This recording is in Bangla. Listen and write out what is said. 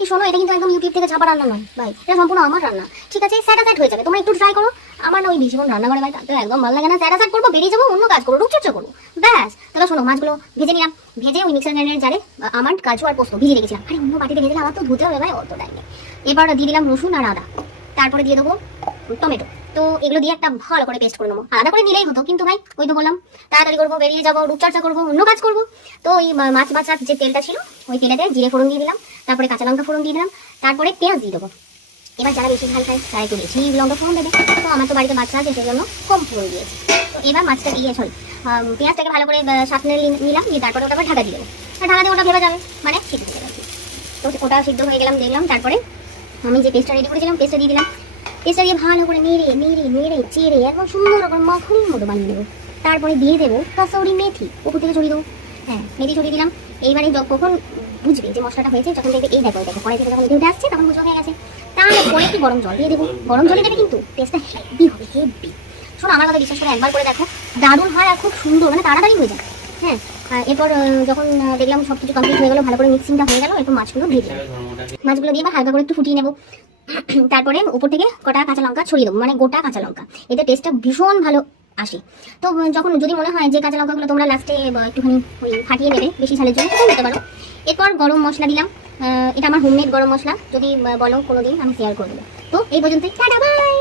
এই শোনো, এটা কিন্তু একদম ইউটিউব থেকে ছাপা রান্না নয় ভাই, এটা সম্পূর্ণ আমার রান্না, ঠিক আছে? স্যাটাসাইড হয়ে যাবে, তোমরা একটু ট্রাই করো। আমার না ওই ভীষণ রান্না করে ভাই, তাতে একদম ভালো লাগে না। স্যাটাসাইড করবো, বেরিয়ে যাবো, অন্য কাজ করবো, রূপচর্চা করবো, ব্যাস। তাহলে শোনো, মাছগুলো ভেজে নিলাম, ভেজে ওই মিক্সার গ্রাইন্ডারের জারে আমার কাজু আর পোস্ত ভিজিয়ে রেখেছিলাম। আরে অন্য বাটিতে ভেজে আমার তো ধুতে হবে ভাই, অত টাইম নেই। এবার দিয়ে দিলাম রসুন আর আদা, তারপরে দিয়ে দেবো টমেটো। তো এগুলো দিয়ে একটা ভালো করে পেস্ট করে নেবো। আলাদা করে নিলেই হতো, কিন্তু ভাই ওই তো বললাম তাড়াতাড়ি করবো, বেরিয়ে যাবো, রূপচর্চা করবো, অন্য কাজ করবো। তো ওই মাছ বাছার যে তেলটা ছিল, ওই তেলেতে জিরে ফোড়ন দিয়ে দিলাম, তারপরে কাঁচা লঙ্কা ফোড়ন দিয়ে দিলাম, তারপরে পেঁয়াজ দিয়ে দেবো। এবার যারা বেশি ঝাল খায় তারা একটু বেশি লঙ্কা ফোড়ন দেবে, তো আমার তো বাড়িতে বাচ্চা আছে সেজন্য কম ফোড়ন দিয়েছি। তো এবার মাছটা দিয়ে পেঁয়াজটাকে ভালো করে সাঁতলে নিলাম, দিয়ে তারপরে ওটা আবার ঢাকা দিয়ে দেবো। আর ঢাকা দিয়ে ওটা ভেবে যাবে, মানে সিদ্ধ হয়ে যাবে। তো ওটা সিদ্ধ হয়ে গেলাম দেখলাম, তারপরে আমি যে পেস্টটা রেডি করেছিলাম পেস্টটা দিয়ে দিলাম। পেস্টটা দিয়ে ভালো করে নেড়ে নেড়ে নেড়ে চেড়ে একদম সুন্দর রকম মাখনের মতো বানিয়ে দেবো। তারপরে দিয়ে দেবো কাসৌরি মেথি, উপর থেকে ছড়িয়ে দেবো। হ্যাঁ, মেথি ছড়িয়ে দিলাম। এইবারে কখন বুঝবে যে মশলাটা হয়েছে, যখন দেখবে এই দেখো দেখো কড়াই থেকে যখন উঠে আসছে, তখন বুঝে হয়ে গেছে। তারপরে একটু গরম জল দিয়ে দেবো। গরম জলে দেবে কিন্তু টেস্টটা হেভি হবে, হেভি। শোনো, আমার কথা বিশ্বাস করে একবার করে দেখো, দারুণ হয় আর খুব সুন্দর, মানে তাড়াতাড়ি হয়ে যায়। হ্যাঁ, এরপর যখন দেখলাম সব কিছু কমপ্লিট হয়ে গেলো, ভালো করে মিক্সিংটা হয়ে গেল, একটু মাছগুলো দিয়ে দিলাম। মাছগুলো দিয়ে এবার হালকা করে একটু ফুটিয়ে নেবো। তারপরে উপর থেকে কটা কাঁচা লঙ্কা ছড়িয়ে দেবো, মানে গোটা কাঁচা লঙ্কা, এতে টেস্টটা ভীষণ ভালো আসে। তো যখন যদি মনে হয় যে কাঁচা লঙ্কাগুলো তোমরা লাস্টে একটুখানি ওই ফাটিয়ে নেবে বেশি ঝালের জন্য, সেটাও দিতে পারো। এরপর গরম মশলা দিলাম, এটা আমার হোমমেড গরম মশলা, যদি বলো কোনোদিন আমি শেয়ার করে দেবো। তো এই পর্যন্তই, টাটা বাই।